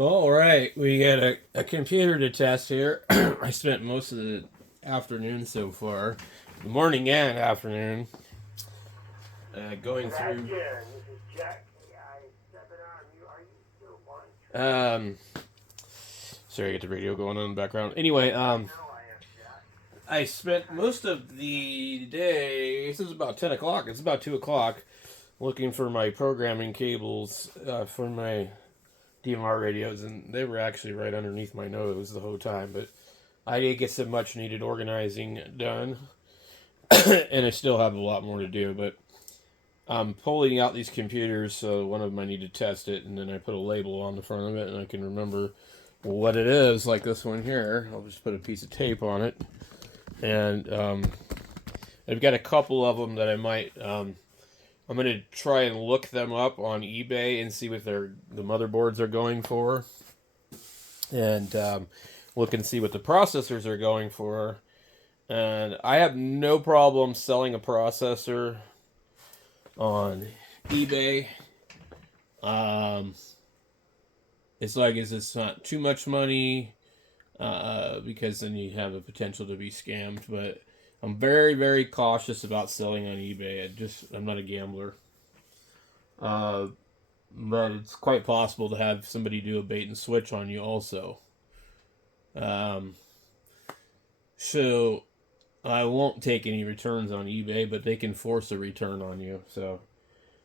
All right, we got a computer to test here. I spent most of the afternoon so far, the morning and afternoon, going That through. again, this is Jack. I stepping on you. Are you still on track? Um, sorry, I get the radio going on in the background. Anyway, I know I am, Jack. I spent most of the day. This is about 10 o'clock. It's about 2 o'clock, looking for my programming cables for my DMR radios, and they were actually right underneath my nose the whole time. But I did get some much needed organizing done, and I still have a lot more to do. But I'm pulling out these computers, so one of them I need to test it, and then I put a label on the front of it, and I can remember what it is. Like this one here, I'll just put a piece of tape on it, and I've got a couple of them that I might. I'm gonna try and look them up on eBay and see what the motherboards are going for, and look and see what the processors are going for. And I have no problem selling a processor on eBay, um, as long as it's not too much money, because then you have a potential to be scammed. But I'm very, very cautious about selling on eBay. I'm not a gambler. Uh, but it's quite possible to have somebody do a bait and switch on you also. Um, so I won't take any returns on eBay, but they can force a return on you. So,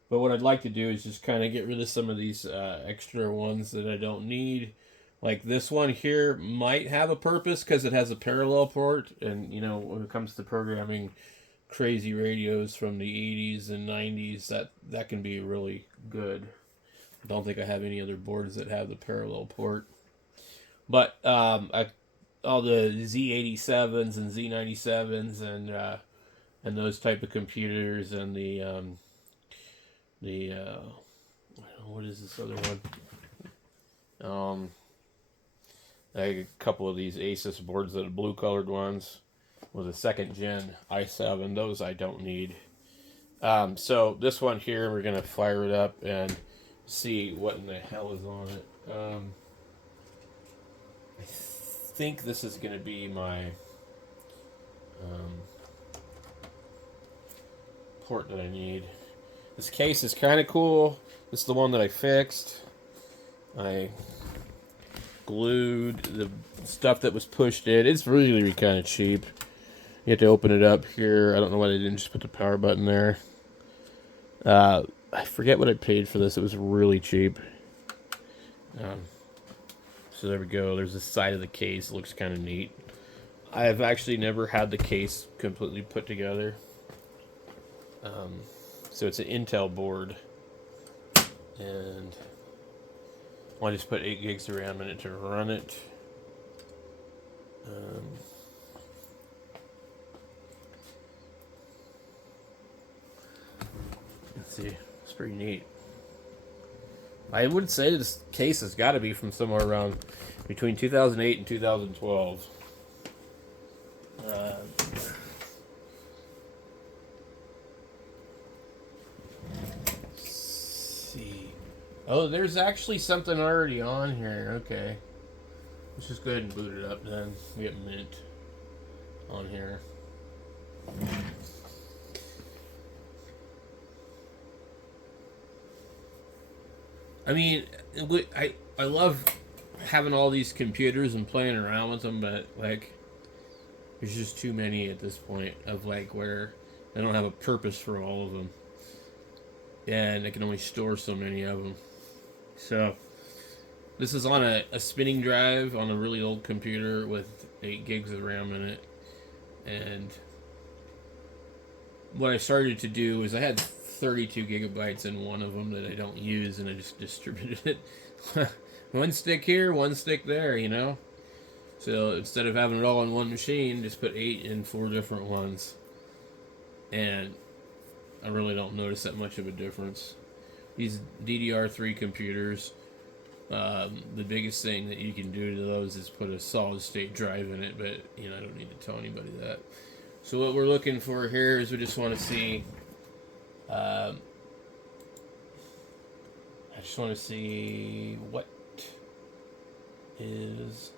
but what I'd like to do is just kind of get rid of some of these extra ones that I don't need. Like this one here might have a purpose because it has a parallel port, and when it comes to programming crazy radios from the 80s and 90s, that can be really good. I don't think I have any other boards that have the parallel port. But all the Z87s and Z97s and those type of computers and the what is this other one? A couple of these Asus boards that are blue colored ones with a second gen i7. Those I don't need. So this one here, we're gonna fire it up and see what in the hell is on it. I think this is gonna be my port that I need. This case is kind of cool. This is the one that I fixed. I glued the stuff that was pushed in. It's really kind of cheap. You have to open it up here. I don't know why they didn't just put the power button there. I forget what I paid for this. It was really cheap. So there we go. There's the side of the case. It looks kind of neat. I've actually never had the case completely put together. So it's an Intel board. And I just put 8 gigs of RAM in it to run it. Let's see. It's pretty neat. I would say this case has got to be from somewhere around between 2008 and 2012. See. Oh, there's actually something already on here. Okay. Let's just go ahead and boot it up then. We get Mint on here. I mean, I love having all these computers and playing around with them, but like, there's just too many at this point of like where I don't have a purpose for all of them, and I can only store so many of them. So this is on a spinning drive on a really old computer with 8 gigs of RAM in it, and what I started to do is I had 32 gigabytes in one of them that I don't use, and I just distributed it. One stick here, one stick there, So instead of having it all on one machine, just put 8 in 4 different ones. And I really don't notice that much of a difference. These DDR3 computers, the biggest thing that you can do to those is put a solid state drive in it, but I don't need to tell anybody that. So what we're looking for here is we just want to see I just want to see what is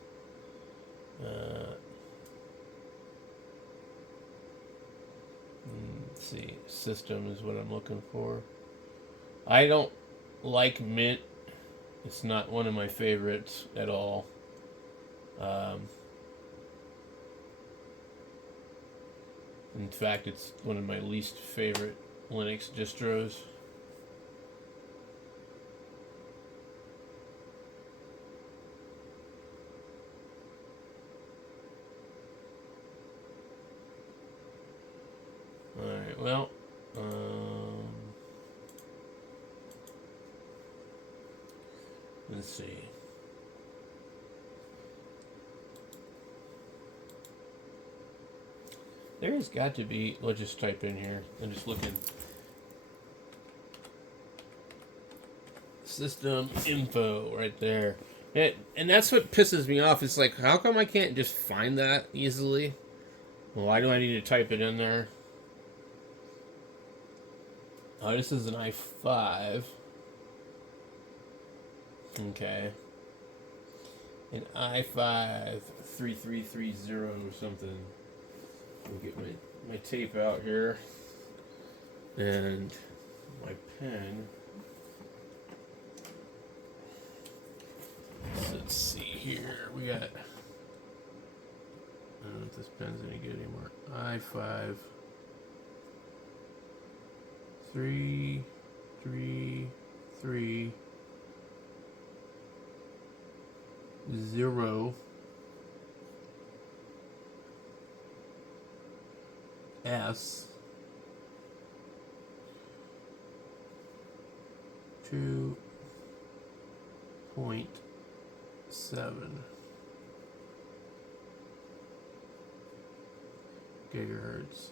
let's see, system is what I'm looking for. I don't like Mint. It's not one of my favorites at all. Um, in fact, it's one of my least favorite Linux distros. Alright, well, let's see. There's got to be, let's just type in here. I'm just looking. System info right there. And that's what pisses me off. It's like, how come I can't just find that easily? Why do I need to type it in there? Oh, this is an i5. Okay. An i5 3330 or something. I'll get my tape out here. And my pen. So let's see here. We got... I don't know if this pen's any good anymore. i5 3330 S 2.7 gigahertz.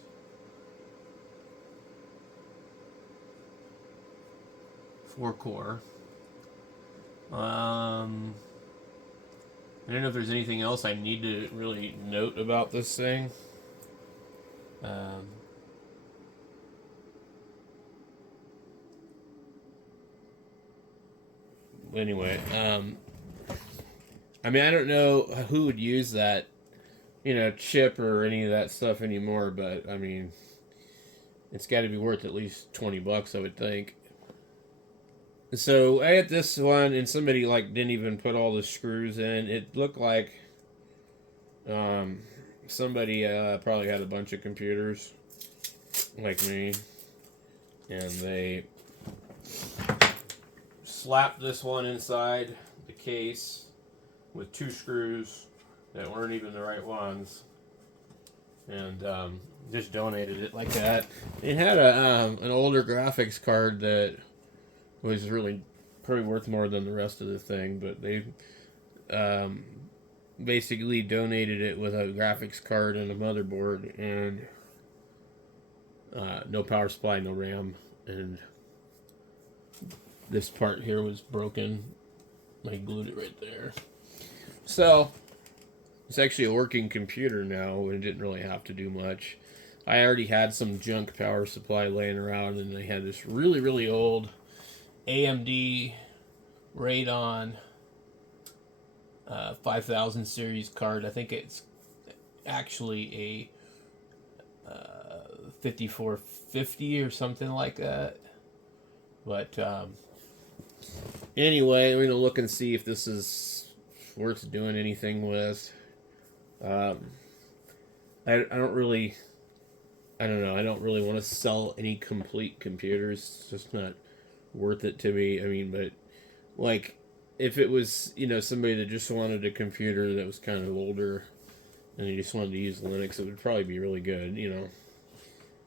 Four core. I don't know if there's anything else I need to really note about this thing. Anyway, I mean, I don't know who would use that, chip or any of that stuff anymore, but I mean, it's got to be worth at least $20, I would think. So I had this one, and somebody didn't even put all the screws in. It looked like somebody probably had a bunch of computers like me, and they slapped this one inside the case with two screws that weren't even the right ones, and just donated it like that. It had an older graphics card that was really probably worth more than the rest of the thing, but they basically donated it with a graphics card and a motherboard, and no power supply, no RAM, and this part here was broken. I glued it right there. So it's actually a working computer now, and it didn't really have to do much. I already had some junk power supply laying around, and I had this really, really old AMD Radeon 5000 series card. I think it's actually a 5450 or something like that. But anyway, we're going to look and see if this is worth doing anything with. I don't really want to sell any complete computers. It's just not worth it to me. I mean, but if it was, somebody that just wanted a computer that was kind of older and they just wanted to use Linux, it would probably be really good,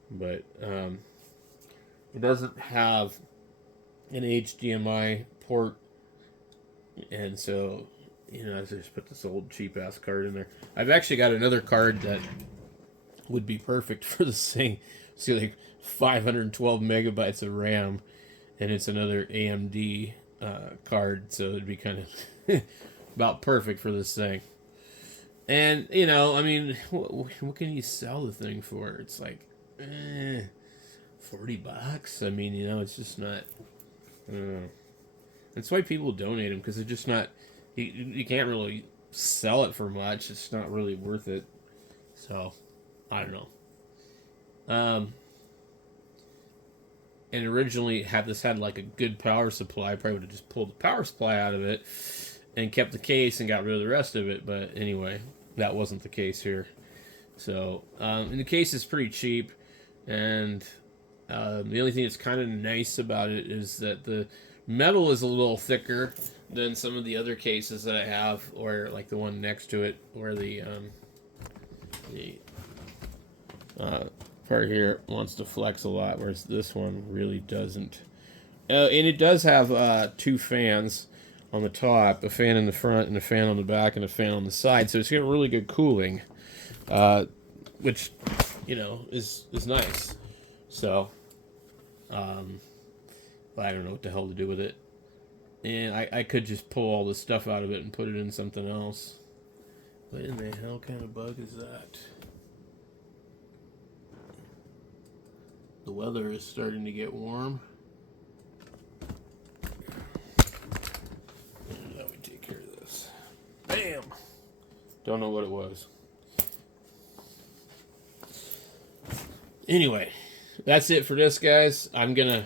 But it doesn't have an HDMI port, and so, I just put this old cheap ass card in there. I've actually got another card that would be perfect for this thing. See, 512 megabytes of RAM, and it's another AMD card, so it'd be kind of about perfect for this thing. And I mean, what can you sell the thing for? It's like $40. I mean, it's just not. I don't know. That's why people donate them, because they're just not you can't really sell it for much. It's not really worth it. So, I don't know. And originally, had this had like a good power supply, I probably would have just pulled the power supply out of it and kept the case and got rid of the rest of it. But anyway, that wasn't the case here. So, and the case is pretty cheap, and the only thing that's kind of nice about it is that the metal is a little thicker than some of the other cases that I have, or like the one next to it, where the part here wants to flex a lot, whereas this one really doesn't. And it does have 2 fans on the top, a fan in the front and a fan on the back and a fan on the side, so it's getting really good cooling, which, you know, is nice. So, I don't know what the hell to do with it. And I could just pull all this stuff out of it and put it in something else. What in the hell kind of bug is that? The weather is starting to get warm. And now we take care of this. Bam! Don't know what it was. Anyway, that's it for this, guys. I'm gonna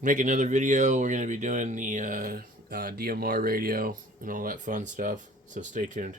make another video. We're gonna be doing the DMR radio and all that fun stuff. So stay tuned.